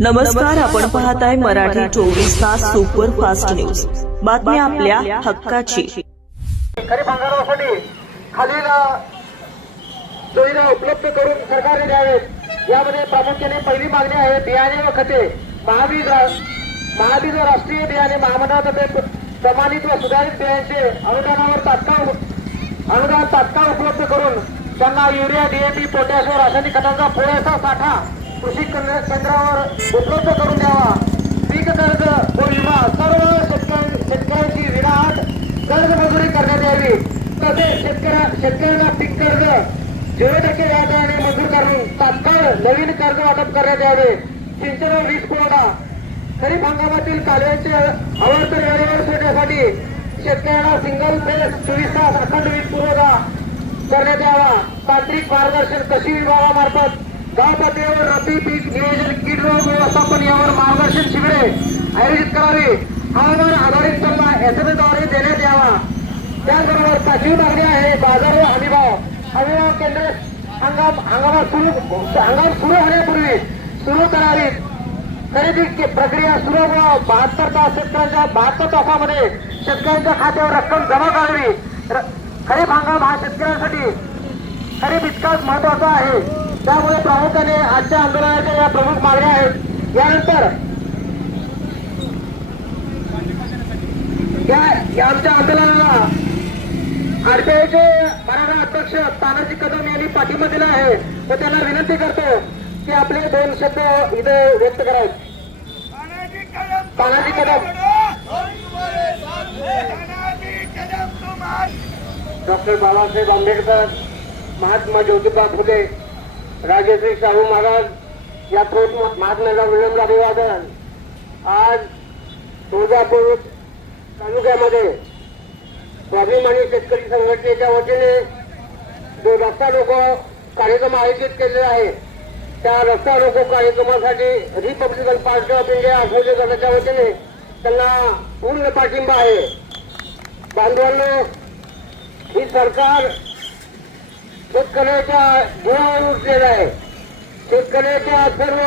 नमस्कार, आपण पाहताय मराठी 24 तास सुपर फास्ट न्यूज। बातमी आपल्या हक्काची। खरीप हंगामासाठी खालील सुविधा उपलब्ध करून सरकारने द्यावेत। यामध्ये प्रामुख्याने पहिली मागणी आहे बियाणे व खते। महाबीज व राष्ट्रीय बियाणे महामंडळातर्फे प्रमाणित व सुधारित बियाण्यांचे अनुदान तात्काळ उपलब्ध करून त्यांना युरिया, डीएपी, पोटॅश व रासायनिक खतांचा पुरेसा साठा कृषी केंद्रावर उपलब्ध करून द्यावा। पीक कर्ज व विमा सर्व शेतकऱ्यांची विनाअट कर्ज मंजुरी करण्यात यावी। तसेच शेतकऱ्यांना पीक कर्ज 0% व्याजदराने मंजूर करून तात्काळ नवीन कर्ज वाटप करण्यात यावे। सिंचन व वीज पुरवठा खरीप हंगामातील कालव्यांचे अवांतर वेळेवर सोडण्यासाठी शेतकऱ्यांना सिंगल फेज 24 तास अखंड वीज पुरवठा करण्यात यावा। तांत्रिक मार्गदर्शन कृषी विभागामार्फत गाव पातळीवर रब्बी पीक नियोजन, कीड रोग व्यवस्थापन यावर मार्गदर्शन शिबिरे आयोजित करावी। हवामान आधारित सल्ला एसएमएसद्वारे देण्यात यावा। त्याचबरोबर पाचवी मागणी आहे बाजार व हमीभाव केंद्र हंगाम सुरू होण्यापूर्वी सुरू करावी। खरेदी प्रक्रिया सुरू व 72 तास शेतकऱ्यांच्या 72 तासामध्ये शेतकऱ्यांच्या खात्यावर रक्कम जमा करावी। खरीप हंगाम हा शेतकऱ्यांसाठी खरीप इतकाच महत्वाचा आहे। त्यामुळे प्रामुख्याने आजच्या आंदोलनाच्या या प्रमुख मागण्या आहेत। यानंतर आमच्या आंदोलनाला आरपीआयचे मराठा अध्यक्ष तानाजी कदम यांनी पाठिंबा दिला आहे व त्यांना विनंती करतो की आपले 2 शब्द इथे व्यक्त करावेत। तानाजी कदम। डॉक्टर बाबासाहेब आंबेडकर, महात्मा ज्योतिबा फुले, राजश्री शाहू महाराज या थोर महात्म्याला विनम्र अभिवादन। आज तुळजापूर तालुक्यामध्ये स्वाभिमानी शेतकरी संघटनेच्या वतीने जो रस्ता रोको कार्यक्रम आयोजित केलेला आहे, त्या रस्ता रोको कार्यक्रमासाठी Republican party of India association गटाच्या वतीने त्यांना पूर्ण पाठिंबा आहे। बांधवांनो, ही सरकार शेतकऱ्याच्या जीवावर उठलेलं आहे। शेतकऱ्याच्या सर्व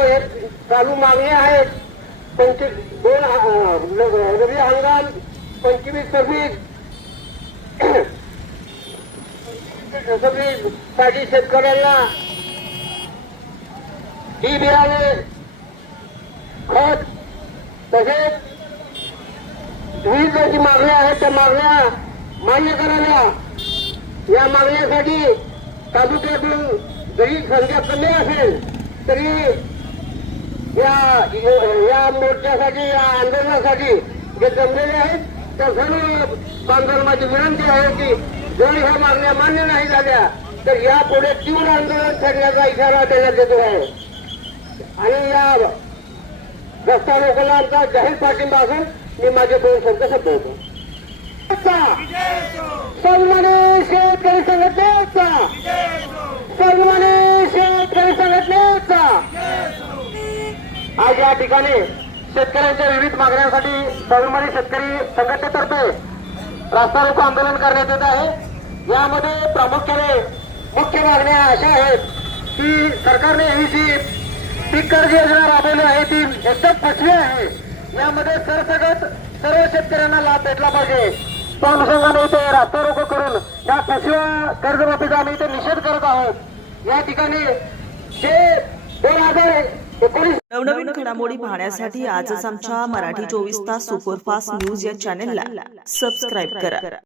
चालू मागण्या आहेत। रबी हंगाम 25-26 साठी शेतकऱ्यांना बी बियाणे, खत तसेच वीज मागण्या आहेत, त्या मागण्या मान्य कराव्या। या मागण्यासाठी तालुक्यातून जरी संख्या कमी असेल तरी या मोर्चासाठी, या आंदोलनासाठी जे जमलेले आहेत त्या सर्व बांधवांना माझी विनंती आहे की जर ह्या मागण्या मान्य नाही झाल्या तर यापुढे तीव्र आंदोलन करण्याचा इशारा देण्यात येतो आहे। आणि या रस्ता रोकोला आमचा जाहीर पाठिंबा असून मी माझे 2 शब्द संपवतो। स्वाभिमानी शेतकरी संघटनेचा, स्वाभिमानी शेतकरी संघटनेचा। आज या ठिकाणी शेतकऱ्यांच्या विविध मागण्यांसाठी स्वाभिमानी शेतकरी संघटनेतर्फे रस्ता रोको आंदोलन करण्यात येत आहे। यामध्ये प्रामुख्याने मुख्य मागण्या अशा आहेत की सरकारने ही जी पीक कर्ज योजना राबवली आहे ती एकदम फसवी आहे। यामध्ये सरसकट सर्व शेतकऱ्यांना लाभ भेटला पाहिजे। त्या अनुषंगाने इथे रस्ता रोको करून या फसव्या कर्जमाफीचा आम्ही इथे निषेध करत आहोत। या ठिकाणी जे 2019 नवनवीन घडामोडी पाहण्यासाठी आजच आमच्या मराठी 24 तास सुपरफास्ट न्यूज या चॅनेलला सबस्क्राईब करा।